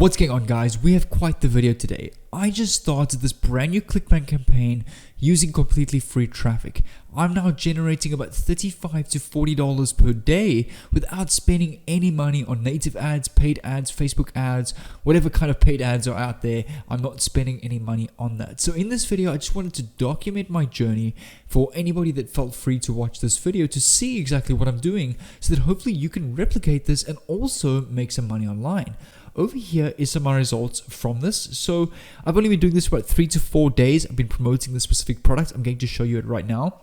What's going on, guys? We have quite the video today. I just started this brand new Clickbank campaign using completely free traffic. I'm now generating about $35 to $40 per day without spending any money on native ads, paid ads, Facebook ads, whatever kind of paid ads are out there. I'm not spending any money on that. So in this video, I just wanted to document my journey for anybody that felt free to watch this video to see exactly what I'm doing so that hopefully you can replicate this and also make some money online. Over here is some of my results from this. So I've only been doing this for about 3 to 4 days. I've been promoting this specific product. I'm going to show you it right now.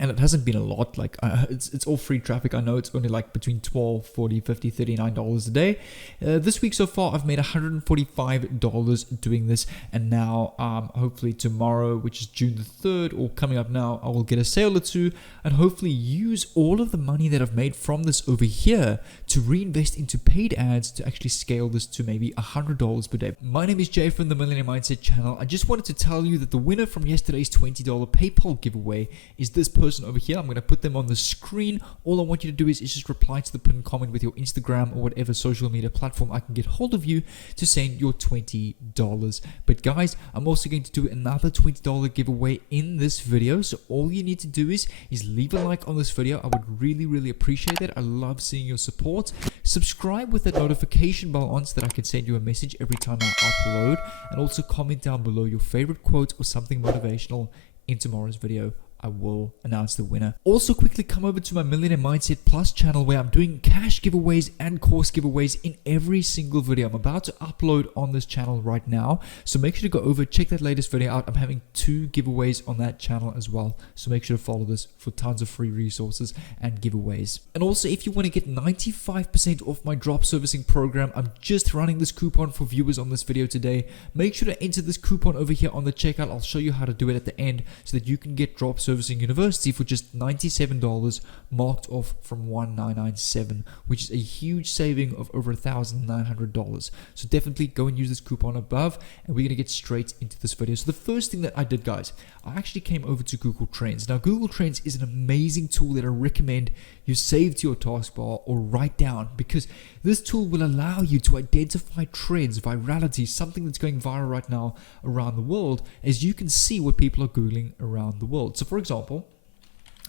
And it hasn't been a lot, like it's all free traffic. I know it's only like between $12, $40, $50, $39 a day. This week so far, I've made $145 doing this. And now, hopefully tomorrow, which is June the 3rd, or coming up now, I will get a sale or two and hopefully use all of the money that I've made from this over here to reinvest into paid ads to actually scale this to maybe $100 per day. My name is Jay from the Millionaire Mindset channel. I just wanted to tell you that the winner from yesterday's $20 PayPal giveaway is this person over here. I'm going to put them on the screen. All I want you to do is just reply to the pinned comment with your Instagram or whatever social media platform I can get hold of you to send your $20. But guys, I'm also going to do another $20 giveaway in this video. So all you need to do is leave a like on this video. I would really appreciate that. I love seeing your support. Subscribe with that notification bell on so that I can send you a message every time I upload, and also comment down below your favorite quote or something motivational in tomorrow's video. I will announce the winner. Also, quickly come over to my Millionaire Mindset Plus channel where I'm doing cash giveaways and course giveaways in every single video I'm about to upload on this channel right now. So make sure to go over, check that latest video out. I'm having 2 giveaways on that channel as well. So make sure to follow this for tons of free resources and giveaways. And also, if you want to get 95% off my drop servicing program, I'm just running this coupon for viewers on this video today. Make sure to enter this coupon over here on the checkout. I'll show you how to do it at the end so that you can get drop servicing university for just $97, marked off from $1,997, which is a huge saving of over $1,900. So definitely go and use this coupon above, and we're going to get straight into this video. So the first thing that I did, guys, I actually came over to Google Trends. Now, Google Trends is an amazing tool that I recommend you save to your taskbar or write down, because this tool will allow you to identify trends, virality, something that's going viral right now around the world, as you can see what people are Googling around the world. So for example,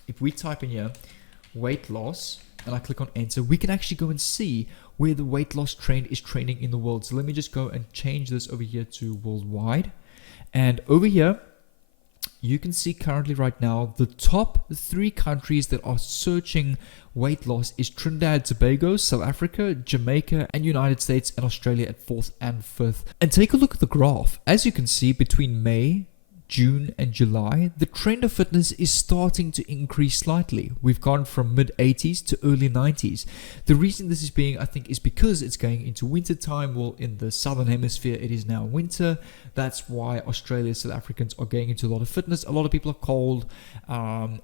if we type in here weight loss and I click on enter, we can actually go and see where the weight loss trend is trending in the world. So let me just go and change this over here to worldwide. And over here, you can see currently right now the top 3 countries that are searching weight loss is Trinidad, Tobago, South Africa, Jamaica, and United States, and Australia at 4th and 5th. And take a look at the graph. As you can see, between May, June and July, the trend of fitness is starting to increase slightly. We've gone from mid-80s to early 90s. The reason this is being, I think, is because it's going into winter time. Well, in the southern hemisphere, it is now winter. That's why Australia, South Africans are getting into a lot of fitness. A lot of people are cold.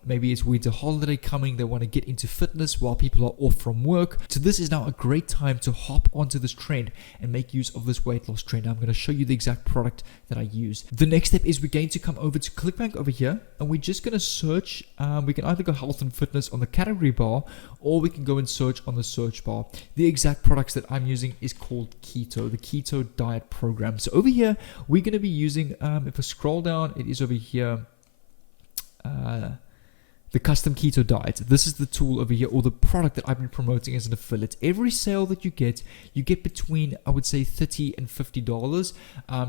Maybe it's winter holiday coming. They want to get into fitness while people are off from work. So this is now a great time to hop onto this trend and make use of this weight loss trend. I'm going to show you the exact product that I use. The next step is we're going to come over to Clickbank over here, and we're just going to search. We can either go health and fitness on the category bar, or we can go and search on the search bar. The exact products that I'm using is called keto, the keto diet program. So over here, we're going to be using, if I scroll down, it is over here, the custom keto diet. This is the tool over here, or the product that I've been promoting as an affiliate. Every sale that you get between, I would say, $30 and $50,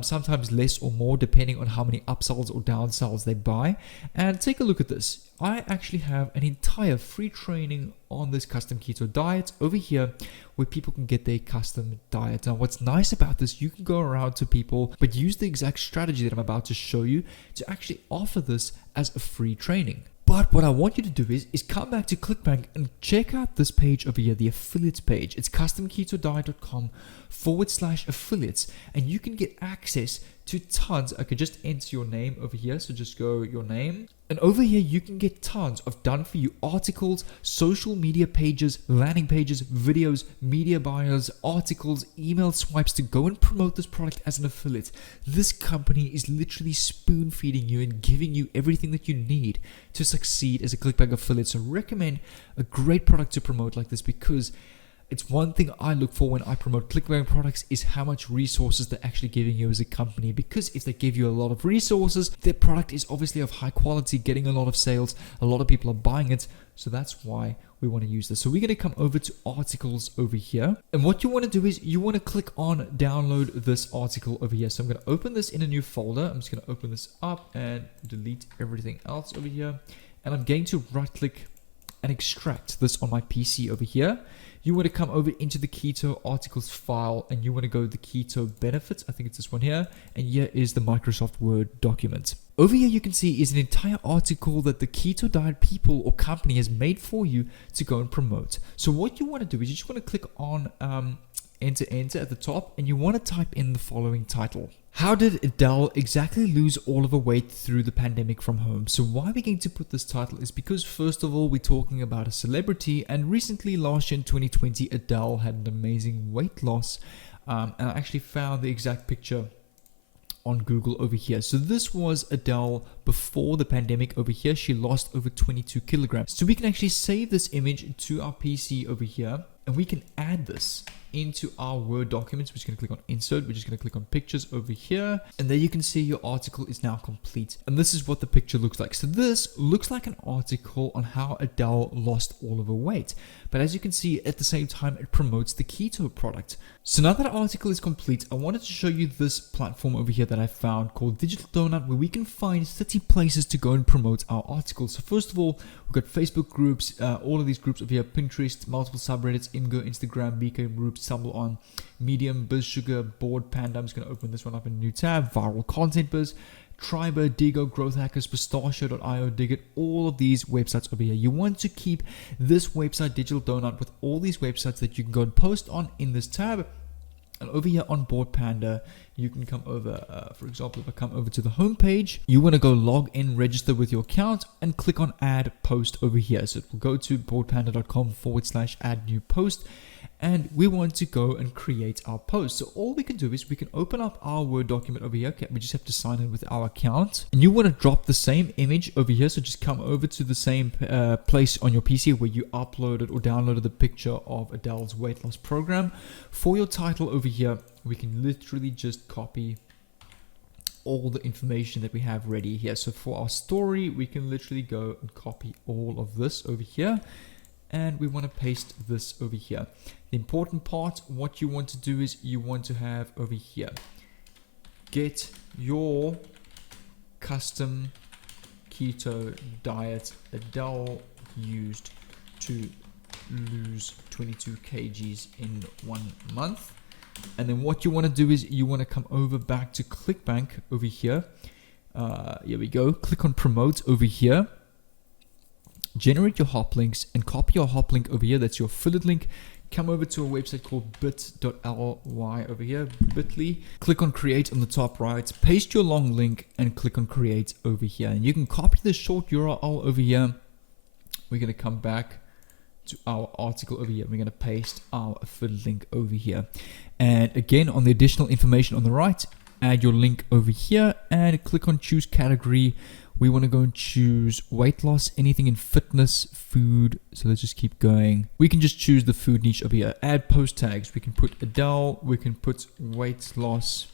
sometimes less or more, depending on how many upsells or downsells they buy. And take a look at this. I actually have an entire free training on this custom keto diet over here, where people can get their custom diet. Now, what's nice about this, you can go around to people, but use the exact strategy that I'm about to show you to actually offer this as a free training. But what I want you to do is come back to Clickbank and check out this page over here, the affiliates page. It's customketodiet.com/affiliates, and you can get access to tons. I could just enter your name over here. So just go your name. And over here, you can get tons of done for you articles, social media pages, landing pages, videos, media buyers, articles, email swipes to go and promote this product as an affiliate. This company is literally spoon feeding you and giving you everything that you need to succeed as a Clickbank affiliate. So recommend a great product to promote like this, because It's one thing I look for when I promote Clickbank products is how much resources they're actually giving you as a company, because if they give you a lot of resources, their product is obviously of high quality, getting a lot of sales, a lot of people are buying it, so that's why we want to use this. So we're going to come over to articles over here, and what you want to do is you want to click on download this article over here. So I'm going to open this in a new folder. I'm just going to open this up and delete everything else over here, and I'm going to right click and extract this on my PC over here. You want to come over into the keto articles file, and you want to go the keto benefits. I think it's this one here, and here is the Microsoft Word document. Over here you can see is an entire article that the keto diet people or company has made for you to go and promote. So what you want to do is you just want to click on enter at the top, and you want to type in the following title. How did Adele exactly lose all of her weight through the pandemic from home? So why we're going to put this title is because, first of all, we're talking about a celebrity, and recently last year in 2020 Adele had an amazing weight loss, and I actually found the exact picture on Google over here. So this was Adele before the pandemic over here. She lost over 22 kilograms. So we can actually save this image to our PC over here, and we can add this into our Word documents. We're just going to click on insert. We're just going to click on pictures over here, and there you can see your article is now complete, and this is what the picture looks like. So this looks like an article on how Adele lost all of her weight, but as you can see, at the same time it promotes the keto product. So now that our article is complete, I wanted to show you this platform over here that I found called Digital Donut, where we can find 30 places to go and promote our articles. So first of all, we've got Facebook groups, all of these groups over here, Pinterest, multiple subreddits, Imgur, Instagram, BK groups, Tumblr on, Medium, BizSugar, Board Panda. I'm just going to open this one up in a new tab. Viral Content Biz, Triber, Digo, Growth Hackers, Pistachio.io, Digit, all of these websites over here. You want to keep this website, Digital Donut, with all these websites that you can go and post on in this tab. And over here on Board Panda, you can come over, for example, if I come over to the home page, you want to go log in, register with your account, and click on add post over here. So it will go to boardpanda.com/add new post, and we want to go and create our post. So all we can do is we can open up our Word document over here. Okay, we just have to sign in with our account, and you want to drop the same image over here. So just come over to the same place on your PC where you uploaded or downloaded the picture of Adele's weight loss program. For your title over here, we can literally just copy all the information that we have ready here. So for our story, we can literally go and copy all of this over here, and we want to paste this over here. The important part, what you want to do is you want to have over here, get your custom keto diet Adele used to lose 22 kgs in 1 month. And then what you want to do is you want to come over back to Clickbank over here. Here we go. Click on promote over here. Generate your hop links and copy your hop link over here. That's your affiliate link. Come over to a website called bit.ly over here, bit.ly. Click on create on the top right. Paste your long link and click on create over here. And you can copy the short URL over here. We're going to come back to our article over here. We're going to paste our affiliate link over here. And again, on the additional information on the right, add your link over here and click on choose category. We want to go and choose weight loss, anything in fitness, food. So let's just keep going. We can just choose the food niche over here. Add post tags. We can put Adele. We can put weight loss.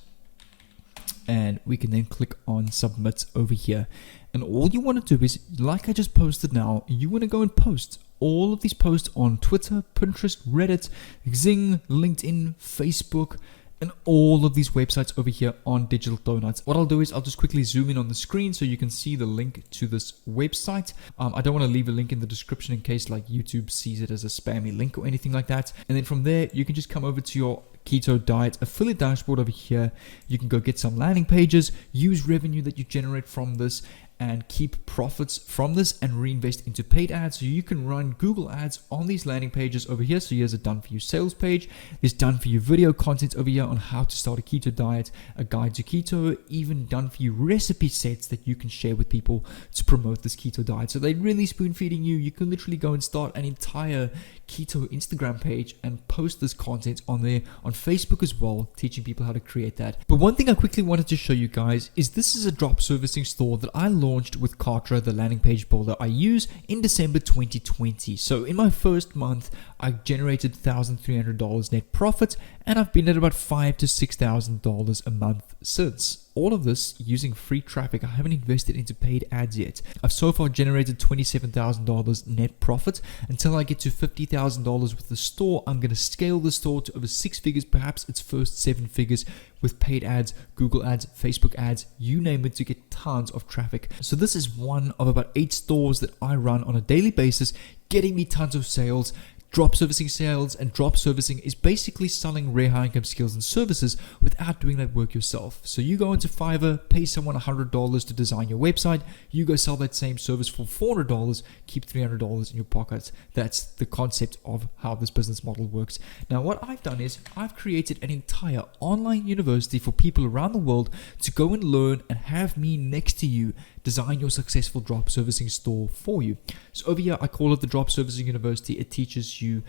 And we can then click on submit over here. And all you want to do is, like I just posted now, you want to go and post all of these posts on Twitter, Pinterest, Reddit, Xing, LinkedIn, Facebook, and all of these websites over here on Digital Donuts. What I'll do is I'll just quickly zoom in on the screen so you can see the link to this website. I don't want to leave a link in the description in case like YouTube sees it as a spammy link or anything like that. And then from there, you can just come over to your keto diet affiliate dashboard over here. You can go get some landing pages, use revenue that you generate from this, and keep profits from this and reinvest into paid ads. So you can run Google ads on these landing pages over here. So here's a done for you sales page. There's done for you video content over here on how to start a keto diet, a guide to keto, even done for you recipe sets that you can share with people to promote this keto diet. So they're really spoon feeding you. You can literally go and start an entire keto Instagram page and post this content on there on Facebook as well, teaching people how to create that. But one thing I quickly wanted to show you guys is this is a drop servicing store that I launched with Kartra, the landing page builder I use, in December 2020. So in my first month, I generated $1,300 net profit, and I've been at about $5,000 to $6,000 a month since. All of this using free traffic. I haven't invested into paid ads yet. I've so far generated $27,000 net profit. Until I get to $50,000 with the store, I'm going to scale the store to over 6 figures, perhaps its first 7 figures, with paid ads, Google ads, Facebook ads, you name it, to get tons of traffic. So this is one of about 8 stores that I run on a daily basis, getting me tons of sales. Drop servicing sales, and drop servicing is basically selling rare high income skills and services without doing that work yourself. So you go into Fiverr, pay someone $100 to design your website, you go sell that same service for $400, keep $300 in your pocket. That's the concept of how this business model works. Now what I've done is I've created an entire online university for people around the world to go and learn and have me next to you design your successful drop servicing store for you. So over here I call it the Drop Servicing University. It teaches you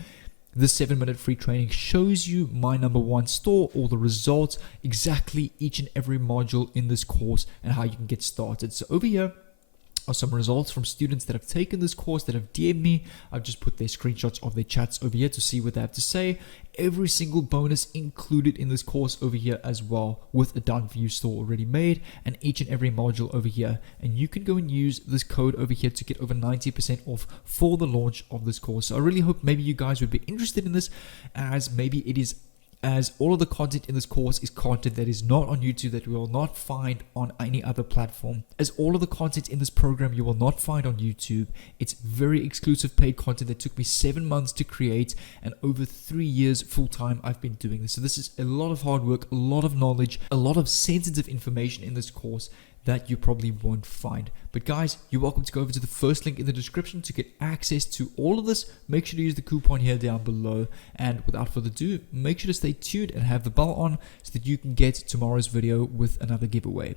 this 7-minute free training, shows you my #1 store, all the results, exactly each and every module in this course, and how you can get started. So over here are some results from students that have taken this course, that have DM'd me. I've just put their screenshots of their chats over here to see what they have to say. Every single bonus included in this course over here as well, with a done for you store already made, and each and every module over here. And you can go and use this code over here to get over 90% off for the launch of this course. So I really hope maybe you guys would be interested in this, as maybe it is, as all of the content in this course is content that is not on YouTube, that you will not find on any other platform. As all of the content in this program you will not find on YouTube. It's very exclusive paid content that took me 7 months to create, and over 3 years full time I've been doing this. So this is a lot of hard work, a lot of knowledge, a lot of sensitive information in this course that you probably won't find. But guys, you're welcome to go over to the first link in the description to get access to all of this. Make sure to use the coupon here down below. And without further ado, make sure to stay tuned and have the bell on so that you can get tomorrow's video with another giveaway.